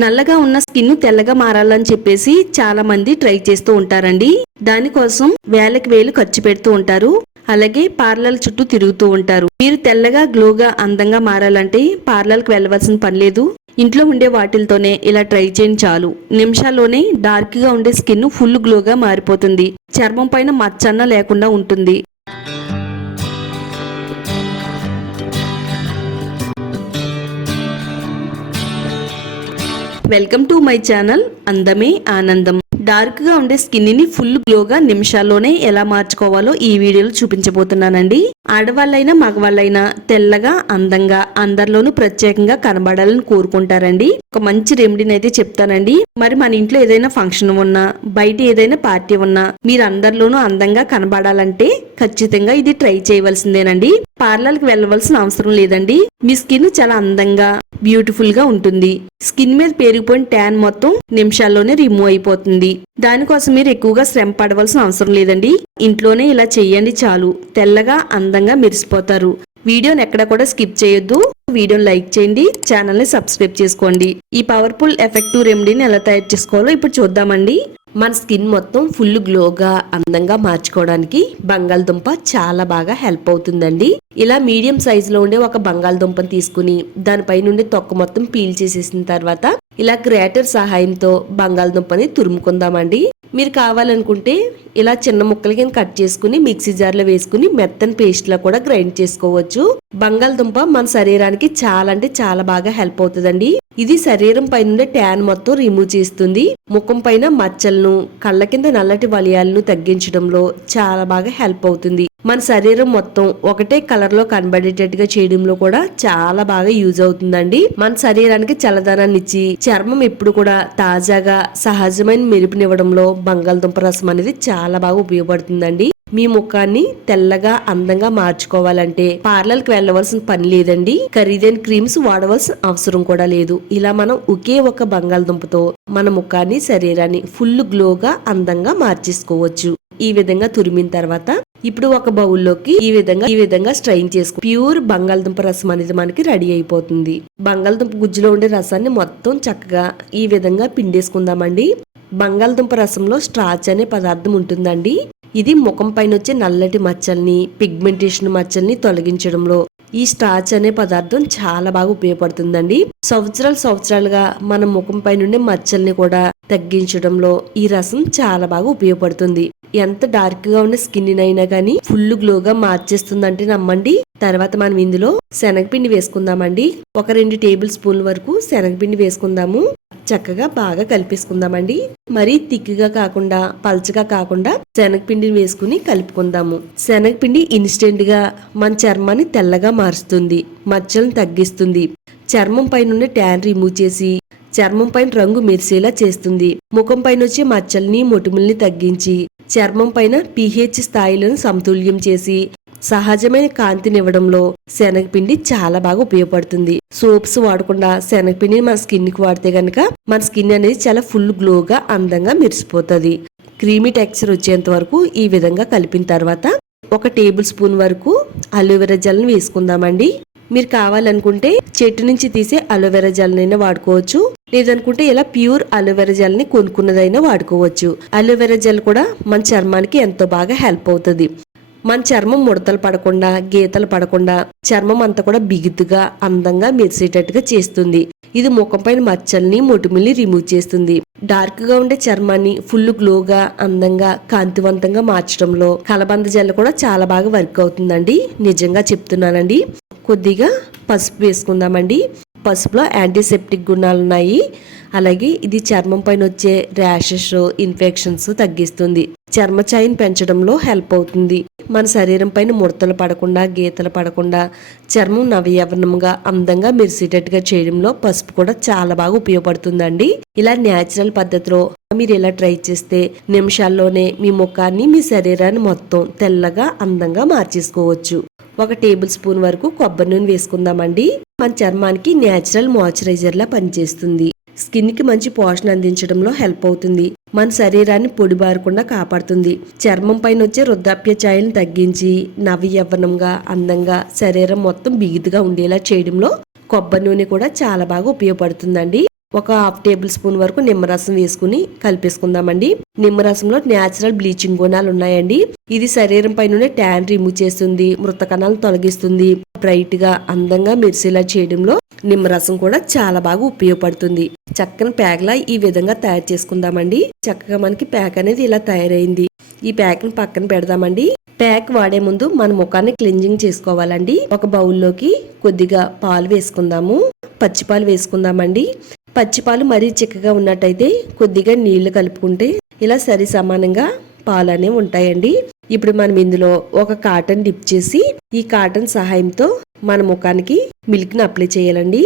నల్లగా ఉన్న స్కిన్ తెల్లగా మారాలని చెప్పేసి చాలా మంది ట్రై చేస్తూ ఉంటారండి. దానికోసం వేలకు వేలు ఖర్చు పెడుతూ ఉంటారు. అలాగే పార్లర్ చుట్టూ తిరుగుతూ ఉంటారు. మీరు తెల్లగా గ్లోగా అందంగా మారాలంటే పార్లర్కి వెళ్ళవలసిన పని లేదు. ఇంట్లో ఉండే వాటిలతోనే ఇలా ట్రై చేయండి చాలు. నిమిషాల్లోనే డార్క్ గా ఉండే స్కిన్ ఫుల్ గ్లోగా మారిపోతుంది. చర్మం పైన మచ్చన్న లేకుండా ఉంటుంది. వెల్కమ్ టు మై ఛానల్ అందమే ఆనందం. డార్క్ గా ఉండే స్కిన్ ని ఫుల్ గ్లోగా నిమిషాల్లోనే ఎలా మార్చుకోవాలో ఈ వీడియోలో చూపించబోతున్నానండి. ఆడవాళ్ళైనా మగవాళ్ళైనా తెల్లగా అందంగా అందరిలోనూ ప్రత్యేకంగా కనబడాలని కోరుకుంటారండి. ఒక మంచి రెమెడీని అయితే చెప్తానండి. మరి మన ఇంట్లో ఏదైనా ఫంక్షన్ ఉన్నా బయట ఏదైనా పార్టీ ఉన్నా మీరు అందరిలోనూ అందంగా కనబడాలంటే ఖచ్చితంగా ఇది ట్రై చేయవలసిందేనండి. పార్లర్ కి వెళ్ళవలసిన అవసరం లేదండి. మీ స్కిన్ చాలా అందంగా బ్యూటిఫుల్ గా ఉంటుంది. స్కిన్ మీద పేరుకుపోయిన ట్యాన్ మొత్తం నిమిషాల్లోనే రిమూవ్ అయిపోతుంది. దానికోసం మీరు ఎక్కువగా శ్రమ పడవలసిన అవసరం లేదండి. ఇంట్లోనే ఇలా చెయ్యండి చాలు. తెల్లగా అందంగా మెరిసిపోతారు. వీడియోని ఎక్కడ కూడా స్కిప్ చేయొద్దు. వీడియోని లైక్ చేయండి, ఛానల్ ని సబ్స్క్రైబ్ చేసుకోండి. ఈ పవర్ఫుల్ ఎఫెక్టివ్ రెమెడీని ఎలా తయారు చేసుకోవాలో ఇప్పుడు చూద్దామండి. మన స్కిన్ మొత్తం ఫుల్ గ్లోగా అందంగా మార్చుకోవడానికి బంగాళదుంప చాలా బాగా హెల్ప్ అవుతుందండి. ఇలా మీడియం సైజ్ లో ఉండే ఒక బంగాళదుంపని తీసుకుని దానిపై నుండి తొక్క మొత్తం పీల్ చేసేసిన తర్వాత ఇలా గ్రేటర్ సహాయంతో బంగాళదుంపని తురుముకుందామండి. మీరు కావాలనుకుంటే ఇలా చిన్న ముక్కలు కింద కట్ చేసుకుని మిక్సీ జార్ లో వేసుకుని మెత్తని పేస్ట్ లా కూడా గ్రైండ్ చేసుకోవచ్చు. బంగాళదుంప మన శరీరానికి చాలా అంటే చాలా బాగా హెల్ప్ అవుతుందండి. ఇది శరీరం పైన ట్యాన్ మొత్తం రిమూవ్ చేస్తుంది. ముఖం పైన మచ్చలను, కళ్ళ కింద నల్లటి వలయాలను తగ్గించడంలో చాలా బాగా హెల్ప్ అవుతుంది. మన శరీరం మొత్తం ఒకటే కలర్ లో కనబడేటట్టుగా చేయడంలో కూడా చాలా బాగా యూజ్ అవుతుందండి. మన శరీరానికి చల్లదనాన్ని ఇచ్చి చర్మం ఎప్పుడు కూడా తాజాగా సహజమైన మెరుపునివ్వడంలో బంగాళదుంప రసం అనేది చాలా బాగా ఉపయోగపడుతుందండి. మీ ముఖాన్ని తెల్లగా అందంగా మార్చుకోవాలంటే పార్లర్ కి వెళ్ళవలసిన పని లేదండి. ఖరీదైన క్రీమ్స్ వాడవలసిన అవసరం కూడా లేదు. ఇలా మనం ఒకే ఒక బంగాళదుంపతో మన ముఖాన్ని శరీరాన్ని ఫుల్ గ్లోగా అందంగా మార్చేసుకోవచ్చు. ఈ విధంగా తురిమిన తర్వాత ఇప్పుడు ఒక బౌల్లోకి ఈ విధంగా స్ట్రైన్ చేసుకో. ప్యూర్ బంగాళదుంప రసం అనేది మనకి రెడీ అయిపోతుంది. బంగాళదుంప గుజ్జులో ఉండే రసాన్ని మొత్తం చక్కగా ఈ విధంగా పిండేసుకుందామండి. బంగాళదుంప రసంలో స్టార్చ్ అనే పదార్థం ఉంటుందండి. ఇది ముఖం పైన వచ్చే నల్లటి మచ్చల్ని, పిగ్మెంటేషన్ మచ్చల్ని తొలగించడంలో ఈ స్టార్చ్ అనే పదార్థం చాలా బాగా ఉపయోగపడుతుందండి. సంవత్సరాలుగా మన ముఖం పై నుండి మచ్చల్ని కూడా తగ్గించడంలో ఈ రసం చాలా బాగా ఉపయోగపడుతుంది. ఎంత డార్క్ గా ఉన్న స్కిన్ అయినా గానీ ఫుల్ గ్లోగా మార్చేస్తుందంటే నమ్మండి. తర్వాత మనం ఇందులో శనగపిండి వేసుకుందామండి. ఒక 2 టేబుల్ స్పూన్ల వరకు శనగపిండి వేసుకుందాము. చక్కగా బాగా కలిపేసుకుందామండి. మరీ థిక్గా కాకుండా పల్చగా కాకుండా శనగపిండిని వేసుకుని కలుపుకుందాము. శనగపిండి ఇన్స్టెంట్ గా మన చర్మాన్ని తెల్లగా మారుస్తుంది, మచ్చలను తగ్గిస్తుంది, చర్మం పైన ట్యాన్ రిమూవ్ చేసి చర్మం పైన రంగు మెరిసేలా చేస్తుంది. ముఖం పైన వచ్చే మచ్చల్ని, మొటిముల్ని తగ్గించి చర్మం పైన pH స్థాయిలను సమతుల్యం చేసి సహజమైన కాంతినివ్వడంలో శనగపిండి చాలా బాగా ఉపయోగపడుతుంది. సోప్స్ వాడకుండా శనగపిండిని మన స్కిన్ కి వాడితే గనక మన స్కిన్ అనేది చాలా ఫుల్ గ్లోగా అందంగా మెరిసిపోతుంది. క్రీమీ టెక్స్చర్ వచ్చేంత వరకు ఈ విధంగా కలిపిన తర్వాత ఒక టేబుల్ స్పూన్ వరకు అలోవెరా జెల్ ని వేసుకుందామండి. మీరు కావాలనుకుంటే చెట్టు నుంచి తీసే అలోవెరా జెల్ నైనా వాడుకోవచ్చు. లేదనుకుంటే ఇలా ప్యూర్ అలోవెరా జెల్ ని కొనుక్కున్నదైనా వాడుకోవచ్చు. అలోవెరా జెల్ కూడా మన చర్మానికి ఎంతో బాగా హెల్ప్ అవుతుంది. మన చర్మం ముడతలు పడకుండా, గీతలు పడకుండా చర్మం అంతా కూడా బిగుతుగా అందంగా మెరిసేటట్టుగా చేస్తుంది. ఇది ముఖం పైన మచ్చల్ని, మొటిముల్ని రిమూవ్ చేస్తుంది. డార్క్ గా ఉండే చర్మాన్ని ఫుల్ గ్లోగా అందంగా కాంతివంతంగా మార్చడంలో కలబంద జెల్ కూడా చాలా బాగా వర్క్ అవుతుందండి. నిజంగా చెప్తున్నానండి. కొద్దిగా పసుపు వేసుకుందామండి. పసుపులో యాంటీసెప్టిక్ గుణాలు ఉన్నాయి. అలాగే ఇది చర్మం పైన వచ్చే ర్యాషెస్, ఇన్ఫెక్షన్స్ తగ్గిస్తుంది. చర్మఛాయని పెంచడంలో హెల్ప్ అవుతుంది. మన శరీరం పైన ముడతలు పడకుండా, గీతలు పడకుండా చర్మం నవయవనంగా అందంగా మెరిసేటట్టుగా చేయడంలో పసుపు కూడా చాలా బాగా ఉపయోగపడుతుందండి. ఇలా న్యాచురల్ పద్ధతిలో మీరు ఇలా ట్రై చేస్తే నిమిషాల్లోనే మీ ముఖాన్ని, మీ శరీరాన్ని మొత్తం తెల్లగా అందంగా మార్చేసుకోవచ్చు. ఒక టేబుల్ స్పూన్ వరకు కొబ్బరి నూనె వేసుకుందామండి. మన చర్మానికి న్యాచురల్ మాయిశ్చరైజర్ లా పనిచేస్తుంది. స్కిన్ కి మంచి పోషణ అందించడంలో హెల్ప్ అవుతుంది. మన శరీరాన్ని పొడిబారకుండా కాపాడుతుంది. చర్మం పైన వచ్చే వృద్ధాప్య ఛాయలను తగ్గించి నవయవ్వనంగా అందంగా శరీరం మొత్తం బిగుతుగా ఉండేలా చేయడంలో కొబ్బరి నూనె కూడా చాలా బాగా ఉపయోగపడుతుందండి. ఒక హాఫ్ టేబుల్ స్పూన్ వరకు నిమ్మరసం వేసుకుని కలిపేసుకుందామండి. నిమ్మరసంలో న్యాచురల్ బ్లీచింగ్ గుణాలు ఉన్నాయండి. ఇది శరీరం పైన ట్యాన్ రిమూవ్ చేస్తుంది, మృత కణాలను తొలగిస్తుంది, బ్రైట్ గా అందంగా మెరిసేలా చేయడంలో నిమ్మరసం కూడా చాలా బాగా ఉపయోగపడుతుంది. చక్కని ప్యాక్ లా ఈ విధంగా తయారు చేసుకుందామండి. చక్కగా మనకి ప్యాక్ అనేది ఇలా తయారైంది. ఈ ప్యాక్ ని పక్కన పెడదామండి. ప్యాక్ వాడే ముందు మన ముఖాన్ని క్లింజింగ్ చేసుకోవాలండి. ఒక బౌల్లోకి కొద్దిగా పాలు వేసుకుందాము. పచ్చిపాలు వేసుకుందామండి. పచ్చిపాలు మరీ చిక్కగా ఉన్నట్టయితే కొద్దిగా నీళ్లు కలుపుకుంటే ఇలా సరి సమానంగా పాలు అనేవి ఉంటాయండి. ఇప్పుడు మనం ఇందులో ఒక కాటన్ డిప్ చేసి ఈ కాటన్ సహాయంతో మన ముఖానికి మిల్క్ ని అప్లై చేయాలండి.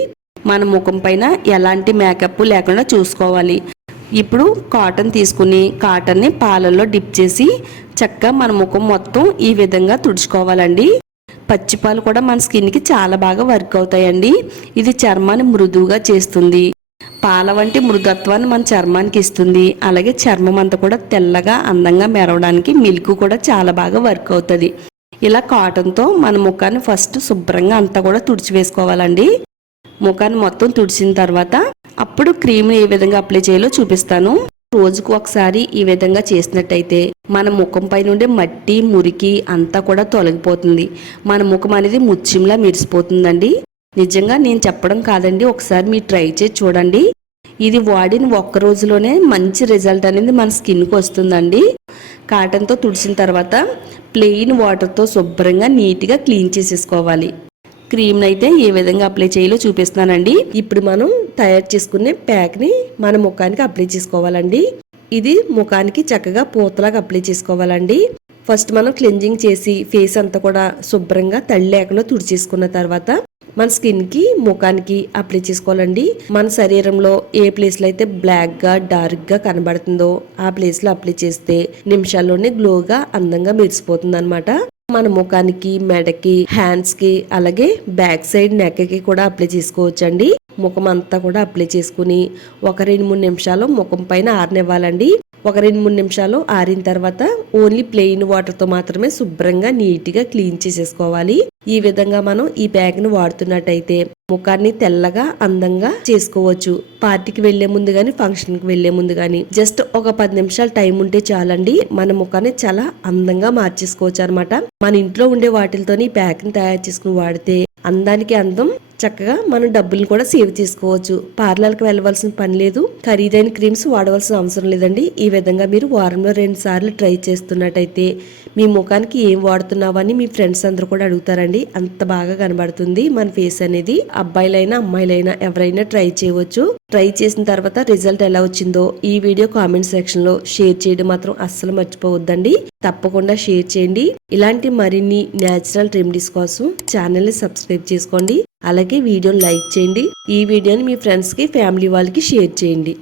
మన ముఖం పైన ఎలాంటి మేకప్ లేకుండా చూసుకోవాలి. ఇప్పుడు కాటన్ తీసుకుని కాటన్ ని పాలల్లో డిప్ చేసి చక్కగా మన ముఖం మొత్తం ఈ విధంగా తుడుచుకోవాలండి. పచ్చిపాలు కూడా మన స్కిన్ కి చాలా బాగా వర్క్ అవుతాయండి. ఇది చర్మాన్ని మృదువుగా చేస్తుంది. పాల వంటి మృదుత్వాన్ని మన చర్మానికి ఇస్తుంది. అలాగే చర్మం అంతా కూడా తెల్లగా అందంగా మెరవడానికి మిల్క్ కూడా చాలా బాగా వర్క్ అవుతుంది. ఇలా కాటన్తో మన ముఖాన్ని ఫస్ట్ శుభ్రంగా అంతా కూడా తుడిచి వేసుకోవాలండి. ముఖాన్ని మొత్తం తుడిచిన తర్వాత అప్పుడు క్రీమ్ ఏ విధంగా అప్లై చేయాలో చూపిస్తాను. రోజుకు ఒకసారి ఈ విధంగా చేసినట్టయితే మన ముఖం పై నుండి మట్టి మురికి అంతా కూడా తొలగిపోతుంది. మన ముఖం అనేది ముత్యంలా మెరిసిపోతుందండి. నిజంగా నేను చెప్పడం కాదండి, ఒకసారి మీరు ట్రై చేసి చూడండి. ఇది వాడిన ఒక్క రోజులోనే మంచి రిజల్ట్ అనేది మన స్కిన్కి వస్తుందండి. కాటన్తో తుడిచిన తర్వాత ప్లెయిన్ వాటర్తో శుభ్రంగా నీట్గా క్లీన్ చేసేసుకోవాలి. క్రీమ్ని అయితే ఏ విధంగా అప్లై చేయాలో చూపిస్తున్నానండి. ఇప్పుడు మనం తయారు చేసుకునే ప్యాక్ని మన ముఖానికి అప్లై చేసుకోవాలండి. ఇది ముఖానికి చక్కగా పూతలాగా అప్లై చేసుకోవాలండి. ఫస్ట్ మనం క్లెన్జింగ్ చేసి ఫేస్ అంతా కూడా శుభ్రంగా తడి లేకుండా తుడిచేసుకున్న తర్వాత మన స్కిన్ కి ముఖానికి అప్లై చేసుకోవాలండి. మన శరీరంలో ఏ ప్లేస్ లో అయితే బ్లాక్ గా డార్క్ గా కనబడుతుందో ఆ ప్లేస్ లో అప్లై చేస్తే నిమిషాల్లోనే గ్లోగా అందంగా మెరిసిపోతుంది అనమాట. మన ముఖానికి, మెడకి, హ్యాండ్స్ కి, అలాగే బ్యాక్ సైడ్ నెక్ కి కూడా అప్లై చేసుకోవచ్చండి. ముఖం అంతా కూడా అప్లై చేసుకుని ఒక 2-3 నిమిషాలు ముఖం పైన ఆరనివ్వాలండి. ఒక 2-3 నిమిషాలు ఆరిన తర్వాత ఓన్లీ ప్లెయిన్ వాటర్ తో మాత్రమే శుభ్రంగా నీట్ గా క్లీన్ చేసేసుకోవాలి. ఈ విధంగా మనం ఈ ప్యాక్ ను వాడుతున్నట్టయితే ముఖాన్ని తెల్లగా అందంగా చేసుకోవచ్చు. పార్టీకి వెళ్లే ముందు గాని, ఫంక్షన్ కి వెళ్లే ముందు గాని జస్ట్ ఒక 10 నిమిషాలు టైం ఉంటే చాలండి. మన ముఖాన్ని చాలా అందంగా మార్చేసుకోవచ్చు అనమాట. మన ఇంట్లో ఉండే వాటితోని ఈ ప్యాక్ ని తయారు చేసుకుని వాడితే అందానికి అందం, చక్కగా మనం డబ్బులు కూడా సేవ్ చేసుకోవచ్చు. పార్లర్కి వెళ్ళవలసిన పని లేదు, ఖరీదైన క్రీమ్స్ వాడవలసిన అవసరం లేదండి. ఈ విధంగా మీరు వారంలో 2 సార్లు ట్రై చేస్తున్నట్టయితే మీ ముఖానికి ఏం వాడుతున్నావని మీ ఫ్రెండ్స్ అందరూ కూడా అడుగుతారండి. అంత బాగా కనబడుతుంది మన ఫేస్ అనేది. అబ్బాయిలైనా అమ్మాయిలైనా ఎవరైనా ట్రై చేయవచ్చు. ట్రై చేసిన తర్వాత రిజల్ట్ ఎలా వచ్చిందో ఈ వీడియో కామెంట్ సెక్షన్ లో షేర్ చేయడం మాత్రం అస్సలు మర్చిపోవద్దండి. తప్పకుండా షేర్ చేయండి. ఇలాంటి మరిన్ని న్యాచురల్ రెమెడీస్ కోసం ఛానల్ ని సబ్స్క్రైబ్ చేసుకోండి. అలాగే వీడియోని లైక్ చేయండి. ఈ వీడియోని మీ ఫ్రెండ్స్ కి, ఫ్యామిలీ వాళ్ళకి షేర్ చేయండి.